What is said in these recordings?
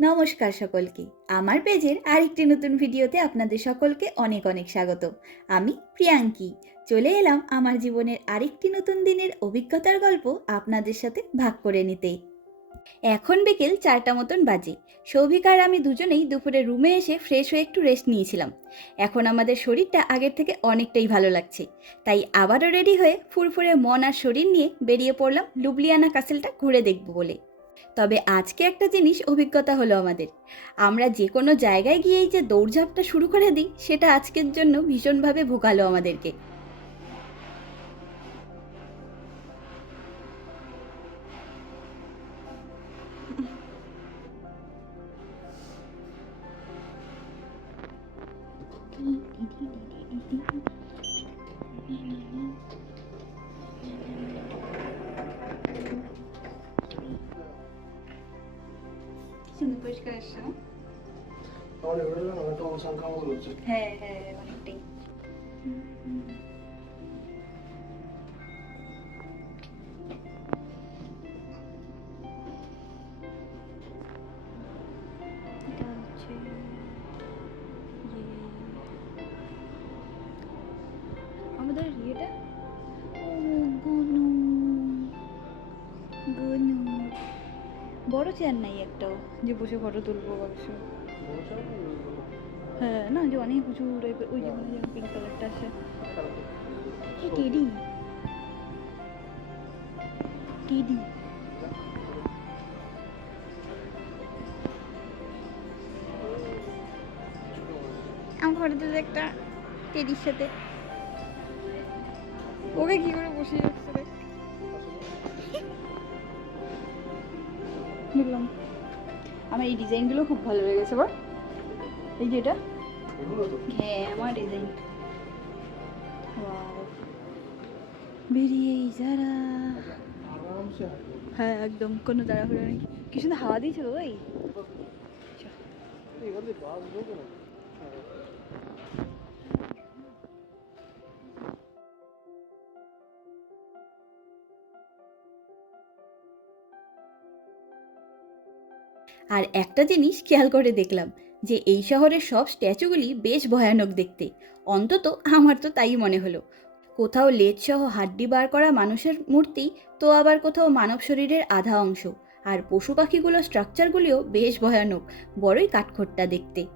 নমস্কার সকলকে। আমার পেজের আরেকটি নতুন ভিডিওতে আপনাদের সকলকে অনেক অনেক স্বাগত। আমি প্রিয়াঙ্কি। চলে এলাম আমার জীবনের আরেকটি নতুন দিনের অভিজ্ঞতার গল্প আপনাদের সাথে ভাগ করে নিতে। এখন বিকেল চারটা মতন বাজে। সৌভিক আর আমি দুজনেই দুপুরে রুমে এসে ফ্রেশ হয়ে একটু রেস্ট নিয়েছিলাম। এখন আমাদের শরীরটা আগের থেকে অনেকটাই ভালো লাগছে। তাই আবারও রেডি হয়ে ফুরফুরে মন আর শরীর নিয়ে বেরিয়ে পড়লাম লুবলিয়ানা কাসেলটা ঘুরে দেখব বলে। তবে আজকে একটা জিনিস অভিজ্ঞতা হলো আমাদের। আমরা যে কোনো জায়গায় গিয়েই যে দৌড়ঝাঁপটা শুরু করে দিই, সেটা আজকের জন্য ভীষণভাবে ভোগালো আমাদেরকে। হ্যাঁ হ্যাঁ অনেকটাই। আমাদের ইয়েটা? ও গুনু গুনু। বড় চেয়ার নাই একটাও, যে বসে ফটো তুলবো অবশ্য। হ্যাঁ না যে অনেক উঁচু টাইপের ওই যে পিঙ্ক কালারটা আছে কি টেডি টেডি আমার ঘরে তো একটা টেডির সাথে। ওকে কি করে বসিয়ে রাখছে রে? দেখলাম। আমার এই ডিজাইনগুলো খুব ভালো লেগেছে বল। এই যে এটা? এগুলো তো হ্যাঁ আমার ডিজাইন বেরিয়েই যারা। হ্যাঁ একদম কোনো তাড়াহুড়ো নেই। কি সুন্দর হাওয়া দিয়েছিল ওই? এখান থেকে বাস ঢোকে না? আর একটা জিনিস খেয়াল করে দেখলাম যে এই শহরের সব স্ট্যাচুগুলি বেশ ভয়ানক দেখতে। অন্তত আমার তো তাই মনে হলো। কোথাও লেজসহ হাড্ডি বার করা মানুষের মূর্তি, তো আবার কোথাও মানব শরীরের আধা অংশ। আর পশু পাখিগুলোর স্ট্রাকচারগুলিও বেশ ভয়ানক, বড়ই কাঠখোট্টা দেখতে।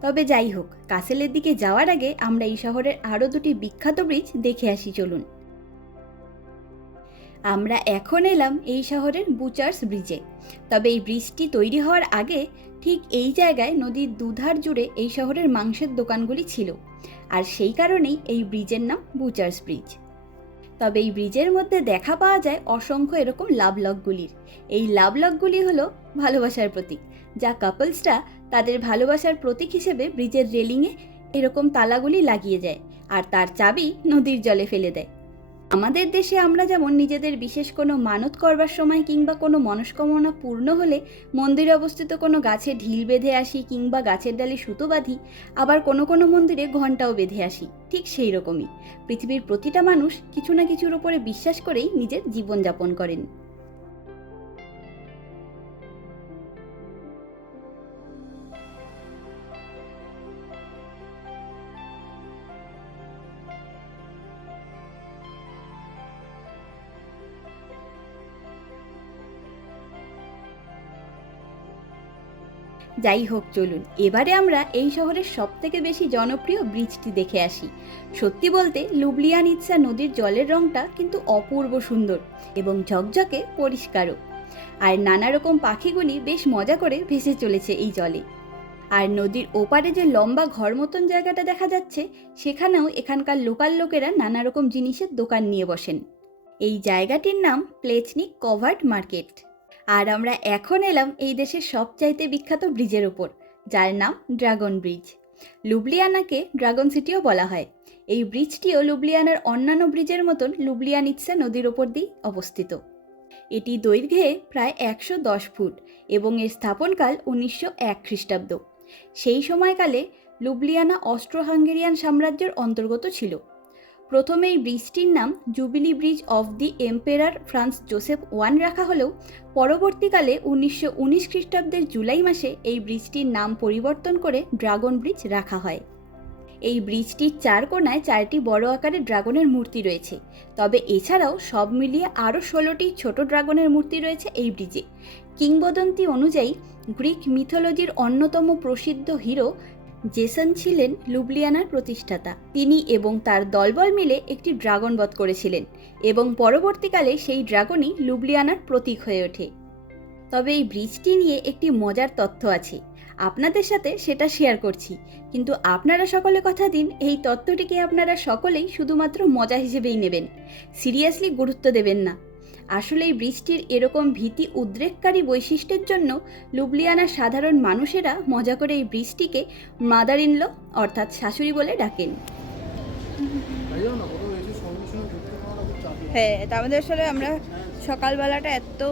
তবে যাই হোক, কাসেলের দিকে যাওয়ার আগে আমরা এই শহরের আরও দুটি বিখ্যাত ব্রিজ দেখে আসি, চলুন। আমরা এখন এলাম এই শহরের বুচার্স ব্রিজে। তবে এই ব্রিজটি তৈরি হওয়ার আগে ঠিক এই জায়গায় নদীর দুধার জুড়ে এই শহরের মাংসের দোকানগুলি ছিল। আর সেই কারণেই এই ব্রিজের নাম বুচার্স ব্রিজ। তবে এই ব্রিজের মধ্যে দেখা পাওয়া যায় অসংখ্য এরকম লাভলকগুলির এই লাভলকগুলি হলো ভালোবাসার প্রতীক, যা কাপলসরা তাদের ভালোবাসার প্রতীক হিসেবে ব্রিজের রেলিংয়ে এরকম তালাগুলি লাগিয়ে যায় আর তার চাবি নদীর জলে ফেলে দেয়। আমাদের দেশে আমরা যেমন নিজেদের বিশেষ কোনো মানত করবার সময় কিংবা কোনো মনস্কামনা পূর্ণ হলে মন্দিরে অবস্থিত কোনো গাছে ঢিল বেঁধে আসি কিংবা গাছের ডালে সুতো বাঁধি, আবার কোনো কোনো মন্দিরে ঘণ্টাও বেঁধে আসি, ঠিক সেই রকমই। পৃথিবীর প্রতিটা মানুষ কিছু না কিছুর ওপরে বিশ্বাস করেই নিজের জীবনযাপন করেন। যাই হোক, চলুন। এবারে আমরা এই শহরের সবথেকে বেশি জনপ্রিয় ব্রিজটি দেখে আসি। সত্যি বলতে লুবলিয়ান ইচ্ছা নদীর জলের রংটা কিন্তু অপূর্ব সুন্দর এবং ঝকঝকে পরিষ্কারও। আর নানা রকম পাখিগুলি বেশ মজা করে ভেসে চলেছে এই জলে। আর নদীর ওপারে যে লম্বা ঘর মতন জায়গাটা দেখা যাচ্ছে, সেখানেও এখানকার লোকাল লোকেরা নানা রকম জিনিসের দোকান নিয়ে বসেন। এই জায়গাটির নাম প্লেচনিক কভার্ড মার্কেট। আর আমরা এখন এলাম এই দেশের সবচাইতে বিখ্যাত ব্রিজের ওপর যার নাম ড্রাগন ব্রিজ। লুবলিয়ানাকে ড্রাগন সিটিও বলা হয়। এই ব্রিজটিও লুবলিয়ানার অন্যান্য ব্রিজের মতন লুবলিয়ানিৎসা নদীর ওপর দিয়ে অবস্থিত। এটি দৈর্ঘ্যে প্রায় একশো দশ ফুট এবং এর স্থাপনকাল উনিশশো এক খ্রিস্টাব্দ। সেই সময়কালে লুবলিয়ানা অস্ট্রো হাঙ্গেরিয়ান সাম্রাজ্যের অন্তর্গত ছিল। প্রথমে এই ব্রিজটির নাম jubilee bridge of the emperor Franz Joseph one রাখা হলেও পরবর্তীকালে উনিশশো উনিশ খ্রিস্টাব্দের জুলাই মাসে এই ব্রিজটির নাম পরিবর্তন করে ড্রাগন ব্রিজ রাখা হয়। এই ব্রিজটির চার কোণায় চারটি বড় আকারের ড্রাগনের মূর্তি রয়েছে। তবে এছাড়াও সব মিলিয়ে আরও ষোলোটি ছোট ড্রাগনের মূর্তি রয়েছে এই ব্রিজে। কিংবদন্তি অনুযায়ী গ্রিক মিথোলজির অন্যতম প্রসিদ্ধ হিরো জেসন ছিলেন লুবলিয়ানার প্রতিষ্ঠাতা। তিনি এবং তার দলবল মিলে একটি ড্রাগন বধ করেছিলেন এবং পরবর্তীকালে সেই ড্রাগনই লুবলিয়ানার প্রতীক হয়ে ওঠে। তবে এই ব্রিজটি নিয়ে একটি মজার তথ্য আছে। আপনাদের সাথে সেটা শেয়ার করছি। কিন্তু আপনারা সকলে কথা দিন, এই তথ্যটিকে আপনারা সকলেই শুধুমাত্র মজা হিসেবেই নেবেন। সিরিয়াসলি গুরুত্ব দেবেন না। আসলে এই বৃষ্টির এরকম ভীতি উদ্রেককারী বৈশিষ্ট্যের জন্য লুবলিয়ানার সাধারণ মানুষেরা মজা করে এই বৃষ্টিকে মাদার ইনল অর্থাৎ শাশুড়ি বলে ডাকেন। হ্যাঁ মধ্যে আসলে আমরা সকালবেলাটা এত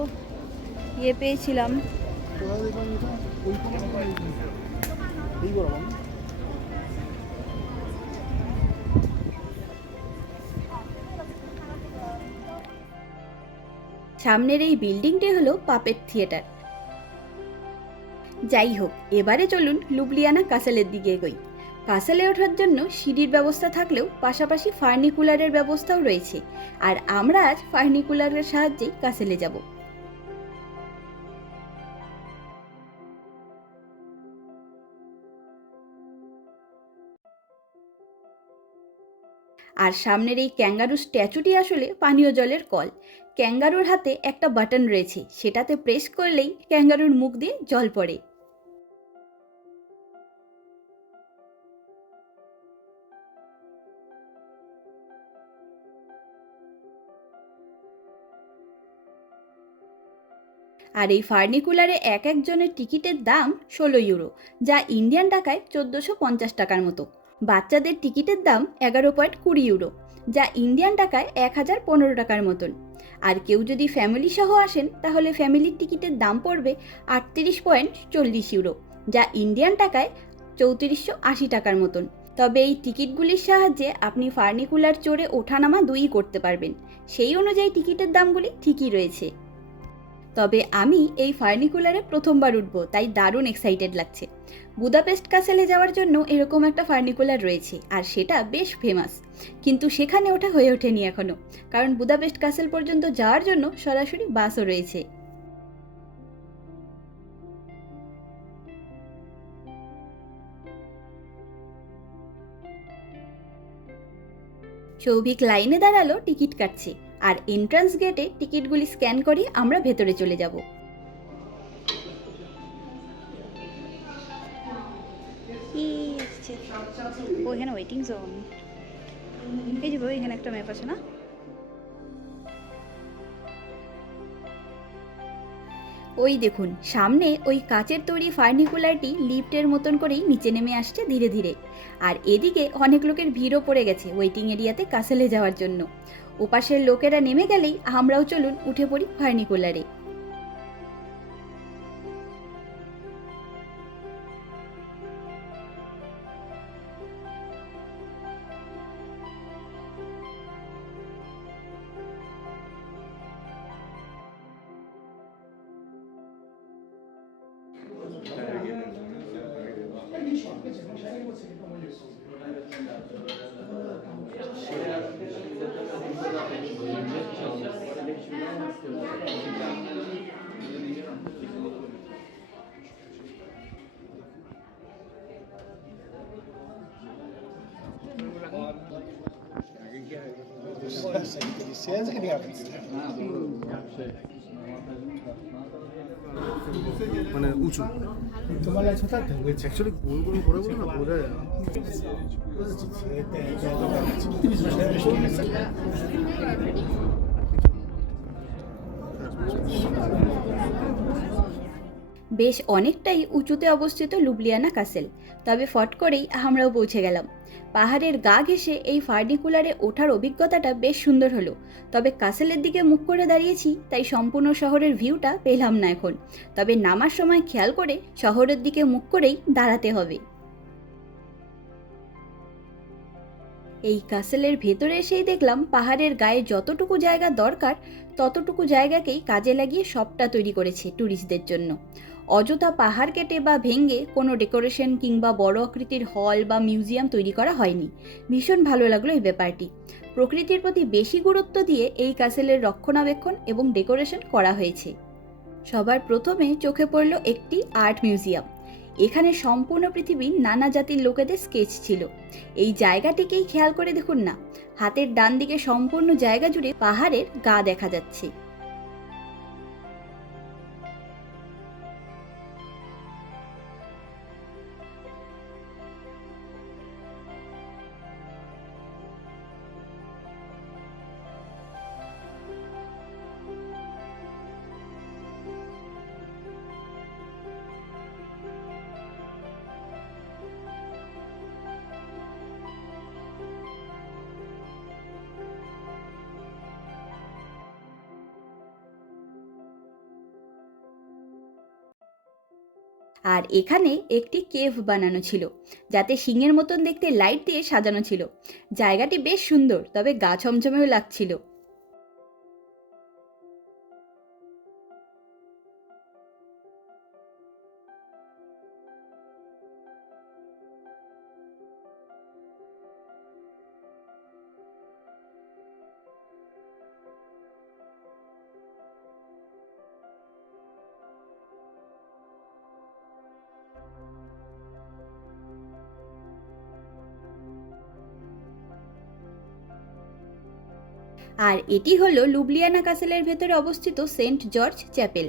ইয়ে পেয়েছিলাম। সামনের এই বিল্ডিংটি হলো পাপেট থিয়েটার। যাই হোক, এবারে চলুন লুবলিয়ানা কাসেলের দিকে এগোই। কাসেলে ওঠার জন্য সিঁড়ির ব্যবস্থা থাকলেও পাশাপাশি ফার্নিকুলারের ব্যবস্থাও রয়েছে। আর আমরা আজ ফার্নিকুলারের সাহায্যেই কাসেলে যাব। আর সামনের এই ক্যাঙ্গারু স্ট্যাচুটি আসলে পানীয় জলের কল। ক্যাঙ্গারুর হাতে একটা বাটন রয়েছে। সেটাতে প্রেস করলেই ক্যাঙ্গারুর মুখ দিয়ে জল পড়ে। আর এই ফার্নিকুলারে এক একজনের টিকিটের দাম ষোলো ইউরো, যা ইন্ডিয়ান টাকায় চোদ্দোশো পঞ্চাশ টাকার মতো। বাচ্চাদের টিকিটের দাম এগারো পয়েন্ট কুড়ি ইউরো। যা ইন্ডিয়ান টাকায় এক হাজার পনেরো টাকার মতন। আর কেউ যদি ফ্যামিলি সহ আসেন, তাহলে ফ্যামিলির টিকিটের দাম পড়বে আটত্রিশ পয়েন্ট চল্লিশ ইউরো, যা ইন্ডিয়ান টাকায় চৌত্রিশশো আশি টাকার মতন। তবে এই টিকিটগুলির সাহায্যে আপনি ফার্নিকুলার চড়ে ওঠানামা দুই করতে পারবেন। সেই অনুযায়ী টিকিটের দামগুলি ঠিকই রয়েছে। তবে আমি এই ফার্নিকুলারে প্রথমবার উঠবো, তাই দারুণ এক্সাইটেড লাগছে। বুদাপেস্ট কাসেলে যাওয়ার জন্য এরকম একটা ফার্নিকুলার রয়েছে, আর সেটা বেশ ফেমাস কিন্তু সেখানে ওটা হয়ে ওঠেনি এখনও কারণ বুদাপেস্ট কাসেল পর্যন্ত যাওয়ার জন্য সরাসরি বাসও রয়েছে। সৌভিক লাইনে দাঁড়াল, টিকিট কাটছে। আর এন্ট্রান্স গেটে টিকিটগুলি স্ক্যান করে আমরা ভেতরে চলে যাব। ও এখানে ওয়েটিং জোন এই যে এখানে একটা ম্যাপ আছে না? ওই দেখুন সামনে ওই কাচের তৈরি ফার্নিকুলারটি লিফটের মতন করেই নিচে নেমে আসছে ধীরে ধীরে। আর এদিকে অনেক লোকের ভিড়ও পড়ে গেছে ওয়েটিং এরিয়াতে কাসেলে যাওয়ার জন্য। ওপাশের লোকেরা নেমে গেলেই আমরাও চলুন উঠে পড়ি ফার্নিকুলারে মানে উঁচু। তোমার আছে থাকতে হয়েছে অ্যাকচুয়ালি গোল গোল করে বলে না বোঝা যায় বেশ অনেকটাই উঁচুতে অবস্থিত লুবলিয়ানা কাসেল তবে ফট করেই আমরাও পৌঁছে গেলাম। পাহাড়ের গা ঘেঁষে এই ফার্নিকুলারে ওঠার অভিজ্ঞতাটা বেশ সুন্দর হলো। তবে কাসেলের দিকে মুখ করে দাঁড়িয়েছি, তাই সম্পূর্ণ শহরের ভিউটা পেলাম না এখন। তবে নামার সময় খেয়াল করে শহরের দিকে মুখ করেই দাঁড়াতে হবে। এই কাসেলের ভেতরে এসেই দেখলাম পাহাড়ের গায়ে যতটুকু জায়গা দরকার, ততটুকু জায়গাকেই কাজে লাগিয়ে সবটা তৈরি করেছে ট্যুরিস্টদের জন্য। অযথা পাহাড় কেটে বা ভেঙে কোনো ডেকোরেশন কিংবা বড় আকৃতির হল বা মিউজিয়াম তৈরি করা হয়নি। ভীষণ ভালো লাগল এই ব্যাপারটি। প্রকৃতির প্রতি বেশি গুরুত্ব দিয়ে এই কাসেলের রক্ষণাবেক্ষণ এবং ডেকোরেশন করা হয়েছে। সবার প্রথমে চোখে পড়ল একটি আর্ট মিউজিয়াম। এখানে সম্পূর্ণ পৃথিবীর নানা জাতির লোকেদের স্কেচ ছিল। এই জায়গাটিকেই খেয়াল করে দেখুন না, হাতের ডান দিকে সম্পূর্ণ জায়গা জুড়ে পাহাড়ের গা দেখা যাচ্ছে। আর এখানে একটি কেভ বানানো ছিল, যাতে সিংহের মতন দেখতে লাইট দিয়ে সাজানো ছিল। জায়গাটি বেশ সুন্দর, তবে গা ছমছমেও লাগছিল। আর এটি হলো লুবলিয়ানা কাসেলের ভেতরে অবস্থিত সেন্ট জর্জ চ্যাপেল।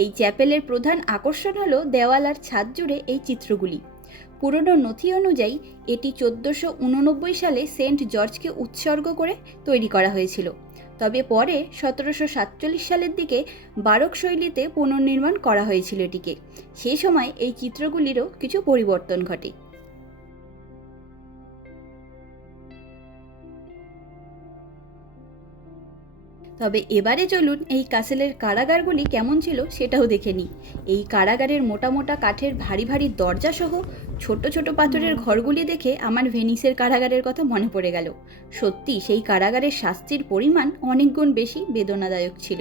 এই চ্যাপেলের প্রধান আকর্ষণ হলো দেওয়াল আর ছাদ জুড়ে এই চিত্রগুলি। পুরনো নথি অনুযায়ী, এটি চোদ্দোশো উননব্বই সালে সেন্ট জর্জকে উৎসর্গ করে তৈরি করা হয়েছিল। তবে পরে সতেরোশো সাতচল্লিশ সালের দিকে বারক শৈলীতে পুনর্নির্মাণ করা হয়েছিল এটিকে। সেই সময় এই চিত্রগুলিরও কিছু পরিবর্তন ঘটে। তবে এবারে চলুন এই কাসেলের কারাগারগুলি কেমন ছিল সেটাও দেখে নিই। এই কারাগারের মোটা মোটা কাঠের ভারী ভারী দরজা সহ ছোট ছোট পাথরের ঘরগুলি দেখে আমার ভেনিসের কারাগারের কথা মনে পড়ে গেল। সত্যি সেই কারাগারের শাস্তির পরিমাণ অনেকগুণ বেশি বেদনাদায়ক ছিল।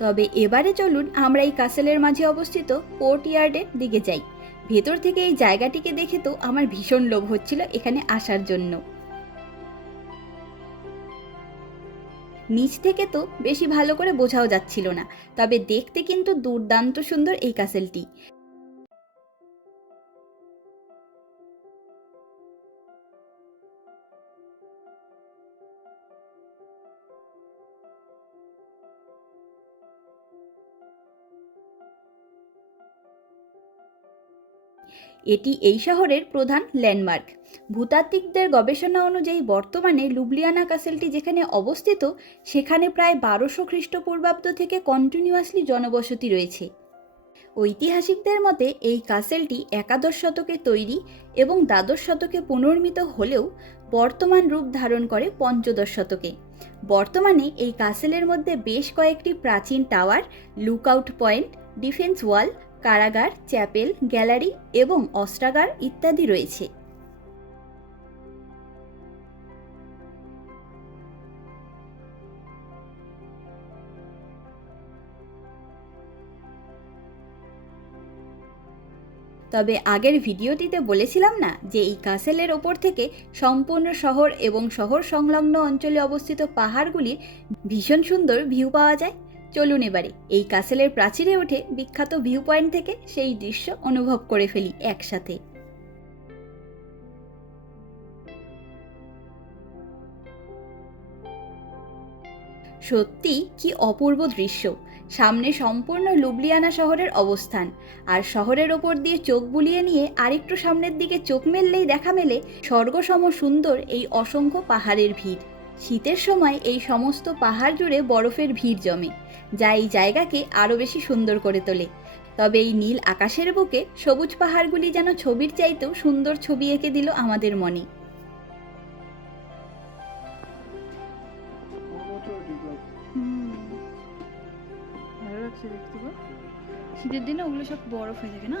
তবে এবারে চলুন আমরা এই কাসেলের মাঝে অবস্থিত পোর্ট ইয়ার্ডের দিকে যাই। ভেতর থেকে এই জায়গাটিকে দেখে তো আমার ভীষণ লোভ হচ্ছিল এখানে আসার জন্য। নিচ থেকে তো বেশি ভালো করে বোঝাও যাচ্ছিল না, তবে দেখতে কিন্তু দুর্দান্ত সুন্দর এই কাসেলটি। এটি এই শহরের প্রধান ল্যান্ডমার্ক। ভূতাত্ত্বিকদের গবেষণা অনুযায়ী বর্তমানে লুবলিয়ানা কাসেলটি যেখানে অবস্থিত, সেখানে প্রায় বারোশো খ্রিস্টপূর্বাব্দ থেকে কন্টিনিউয়াসলি জনবসতি রয়েছে। ঐতিহাসিকদের মতে, এই কাসেলটি একাদশ শতকে তৈরি এবং দ্বাদশ শতকে পুনর্মিত হলেও বর্তমান রূপ ধারণ করে পঞ্চদশ শতকে। বর্তমানে এই কাসেলের মধ্যে বেশ কয়েকটি প্রাচীন tower, lookout point, defence wall কারাগার, চ্যাপেল, গ্যালারি এবং অস্ত্রাগার ইত্যাদি রয়েছে। তবে আগের ভিডিওটিতে বলেছিলাম না যে এই কাসেলের ওপর থেকে সম্পূর্ণ শহর এবং শহর সংলগ্ন অঞ্চলে অবস্থিত পাহাড়গুলির ভীষণ সুন্দর ভিউ পাওয়া যায়? চলুন এবারে। এই কাসেলের প্রাচীরে উঠে বিখ্যাত ভিউ পয়েন্ট থেকে সেই দৃশ্য অনুভব করে ফেলি একসাথে। সত্যি, কি অপূর্ব দৃশ্য। সামনে সম্পূর্ণ লুবলিয়ানা শহরের অবস্থান। আর শহরের ওপর দিয়ে চোখ বুলিয়ে নিয়ে আরেকটু সামনের দিকে চোখ মেললেই দেখা মেলে স্বর্গসম সুন্দর এই অসংখ্য পাহাড়ের ভিড়। শীতের সময় এই সমস্ত পাহাড় জুড়ে বরফের ভিড় জমে, যা এই জায়গাকে আরও বেশি সুন্দর করে তোলে। তবে এই নীল আকাশের বুকে সবুজ পাহাড়গুলি যেন ছবির চাইতেও সুন্দর ছবি এঁকে দিল আমাদের মনে। শীতের দিনে ওগুলো সব বরফ হয়ে থাকে না?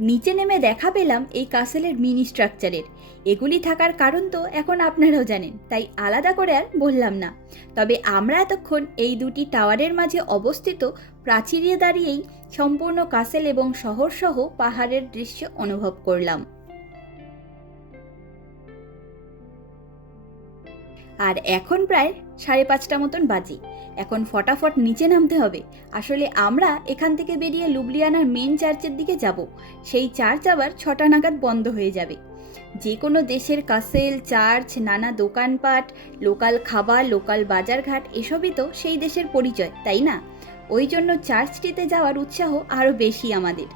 নিচে নেমে দেখা পেলাম এই কাসেলের মিনি স্ট্রাকচারের। এগুলি থাকার কারণ তো এখন আপনারাও জানেন, তাই আলাদা করে আর বললাম না। তবে আমরা এতক্ষণ এই দুটি টাওয়ারের মাঝে অবস্থিত প্রাচীরে দাঁড়িয়েই সম্পূর্ণ কাসেল এবং শহরসহ পাহাড়ের দৃশ্য অনুভব করলাম। আর এখন প্রায় সাড়ে পাঁচটা মতন বাজে। এখন ফটাফট নিচে নামতে হবে। আসলে আমরা এখান থেকে বেরিয়ে লুবলিয়ানার মেন চার্চের দিকে যাব। সেই চার্চ আবার ছটা নাগাদ বন্ধ হয়ে যাবে। যে কোনো দেশের কাসেল চার্চ নানা দোকানপাট লোকাল খাবার লোকাল বাজারঘাট, এসবই তো সেই দেশের পরিচয়, তাই না? ওই জন্য চার্চটিতে যাওয়ার উৎসাহ আরও বেশি আমাদের।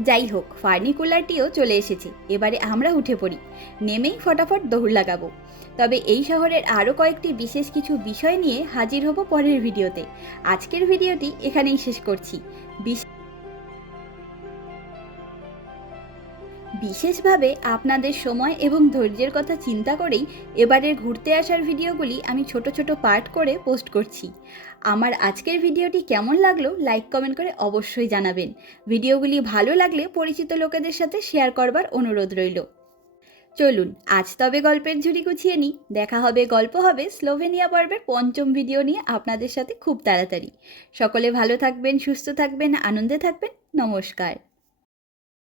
যাই হোক ফার্নিকুলারটিও চলে এসেছে। এবারে আমরা উঠে পড়ি। নেমেই ফটাফট দৌড় লাগাবো। তবে এই শহরের আরও কয়েকটি বিশেষ কিছু বিষয় নিয়ে হাজির হব পরের ভিডিওতে। আজকের ভিডিওটি এখানেই শেষ করছি। বিশ- বিশেষভাবে আপনাদের সময় এবং ধৈর্যের কথা চিন্তা করেই এবারের ঘুরতে আসার ভিডিওগুলি আমি ছোট ছোট পার্ট করে পোস্ট করছি। আমার আজকের ভিডিওটি কেমন লাগল লাইক, কমেন্ট করে অবশ্যই জানাবেন। ভিডিওগুলি ভালো লাগলে পরিচিত লোকেদের সাথে শেয়ার করবার অনুরোধ রইল। চলুন, আজ তবে গল্পের ঝুড়ি গুছিয়ে নিই। দেখা হবে, গল্প হবে স্লোভেনিয়া পর্বের পঞ্চম ভিডিও নিয়ে আপনাদের সাথে খুব তাড়াতাড়ি। সকলে ভালো থাকবেন, সুস্থ থাকবেন, আনন্দে থাকবেন। নমস্কার।